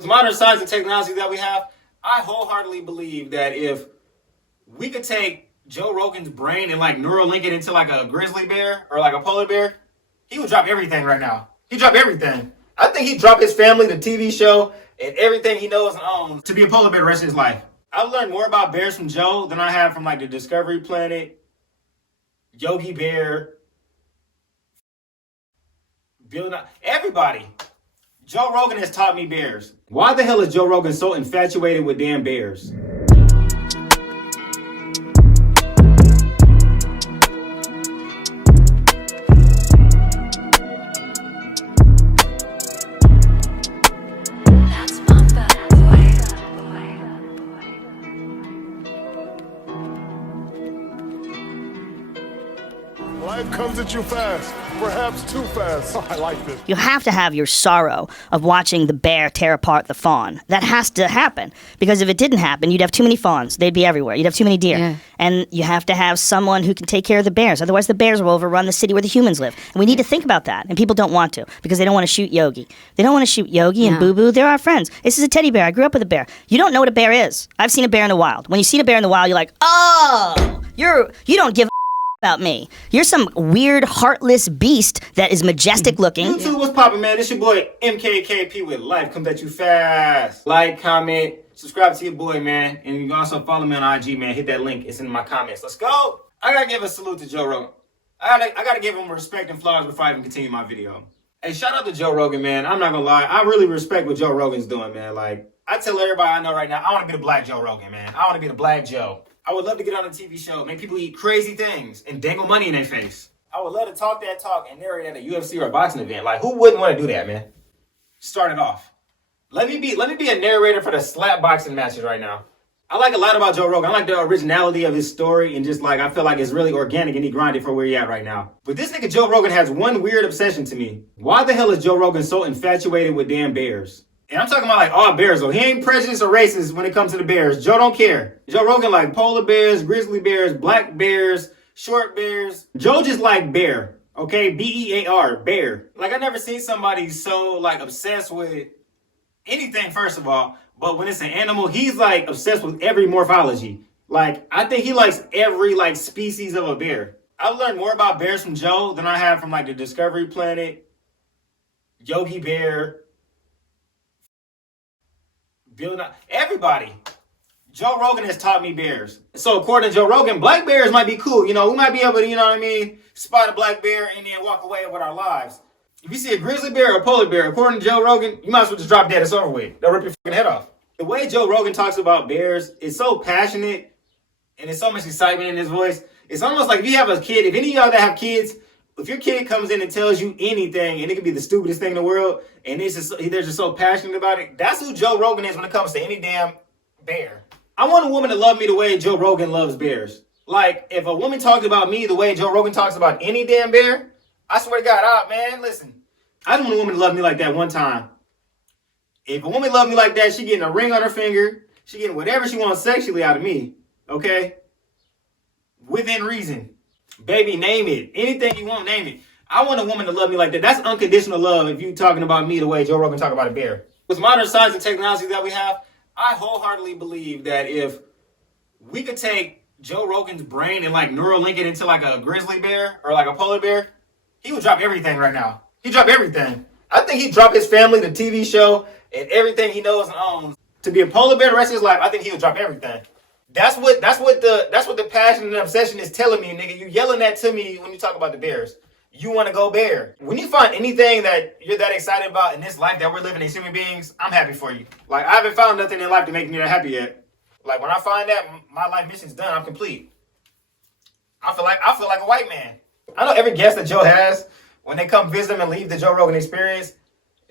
With modern science and technology that we have, I wholeheartedly believe that if we could take Joe Rogan's brain and like neural link it into like a grizzly bear or like a polar bear, he would drop everything right now. He'd drop everything. I think he'd drop his family, the TV show, and everything he knows and owns to be a polar bear the rest of his life. I've learned more about bears from Joe than I have from like the Discovery Planet, Yogi Bear, everybody. Joe Rogan has taught me bears. Why the hell is Joe Rogan so infatuated with damn bears? Life comes at you fast, perhaps too fast. Oh, I like this. You have to have your sorrow of watching the bear tear apart the fawn. That has to happen. Because if it didn't happen, you'd have too many fawns. They'd be everywhere. You'd have too many deer. Yeah. And you have to have someone who can take care of the bears. Otherwise, the bears will overrun the city where the humans live. And we need to think about that. And people don't want to because they don't want to shoot Yogi. They don't want to shoot Yogi and Boo Boo. They're our friends. This is a teddy bear. I grew up with a bear. You don't know what a bear is. I've seen a bear in the wild. When you see a bear in the wild, you're like, oh, you don't give about me. You're some weird, heartless beast that is majestic looking. YouTube, what's poppin', man? This your boy MKKP with Life Comes At You Fast. Like, comment, subscribe to your boy, man. And you can also follow me on IG, man. Hit that link. It's in my comments. Let's go. I gotta give a salute to Joe Rogan. I gotta give him respect and flowers before I even continue my video. Hey, shout out to Joe Rogan, man. I'm not gonna lie. I really respect what Joe Rogan's doing, man. Like, I tell everybody I know right now, I want to be the black Joe Rogan, man. I want to be the black Joe. I would love to get on a TV show, make people eat crazy things and dangle money in their face. I would love to talk that talk and narrate at a UFC or a boxing event. Like, who wouldn't want to do that, man? Start it off. Let me be a narrator for the slap boxing matches right now. I like a lot about Joe Rogan. I like the originality of his story and just like, I feel like it's really organic and he grinded for where he at right now. But this nigga Joe Rogan has one weird obsession to me. Why the hell is Joe Rogan so infatuated with damn bears? And I'm talking about like all bears though. He ain't prejudiced or racist when it comes to the bears. Joe don't care. Joe Rogan like polar bears, grizzly bears, black bears, short bears. Joe just like bear. Okay? B-E-A-R, bear. Like I never seen somebody so like obsessed with anything first of all. But when it's an animal, he's like obsessed with every morphology. Like I think he likes every like species of a bear. I've learned more about bears from Joe than I have from like the Discovery Planet, Yogi Bear, everybody. Joe Rogan has taught me bears. So according to Joe Rogan, black bears might be cool. You know, we might be able to, you know what I mean, spot a black bear and then walk away with our lives. If you see a grizzly bear or a polar bear, according to Joe Rogan, you might as well just drop dead. It's over with. They'll rip your fucking head off. The way Joe Rogan talks about bears is so passionate and there's so much excitement in his voice. It's almost like if you have a kid, if any of y'all that have kids, if your kid comes in and tells you anything, and it could be the stupidest thing in the world, and they're just so passionate about it, that's who Joe Rogan is when it comes to any damn bear. I want a woman to love me the way Joe Rogan loves bears. Like, if a woman talks about me the way Joe Rogan talks about any damn bear, I swear to God, man, listen. I don't want a woman to love me like that one time. If a woman love me like that, she getting a ring on her finger, she getting whatever she wants sexually out of me, okay? Within reason. Baby, name it. Anything you want, name it. I want a woman to love me like that. That's unconditional love if you talking about me the way Joe Rogan talk about a bear. With modern science and technology that we have, I wholeheartedly believe that if we could take Joe Rogan's brain and like neural link it into like a grizzly bear or like a polar bear, he would drop everything right now. He'd drop everything. I think he'd drop his family, the TV show, and everything he knows and owns to be a polar bear the rest of his life. I think he would drop everything. That's what the passion and obsession is telling me, nigga. You yelling that to me when you talk about the bears. You want to go bear. When you find anything that you're that excited about in this life that we're living as human beings, I'm happy for you. Like, I haven't found nothing in life to make me that happy yet. Like, when I find that, my life mission's done. I'm complete. I feel like a white man. I know every guest that Joe has, when they come visit him and leave the Joe Rogan experience,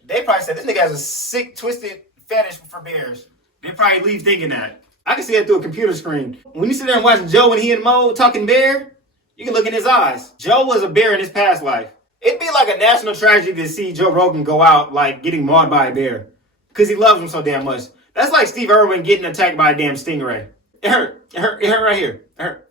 they probably say, this nigga has a sick, twisted fetish for bears. They probably leave thinking that. I can see that through a computer screen. When you sit there and watch Joe when he and Mo talking bear, you can look in his eyes. Joe was a bear in his past life. It'd be like a national tragedy to see Joe Rogan go out like getting mauled by a bear because he loves him so damn much. That's like Steve Irwin getting attacked by a damn stingray. It hurt right here. It hurt.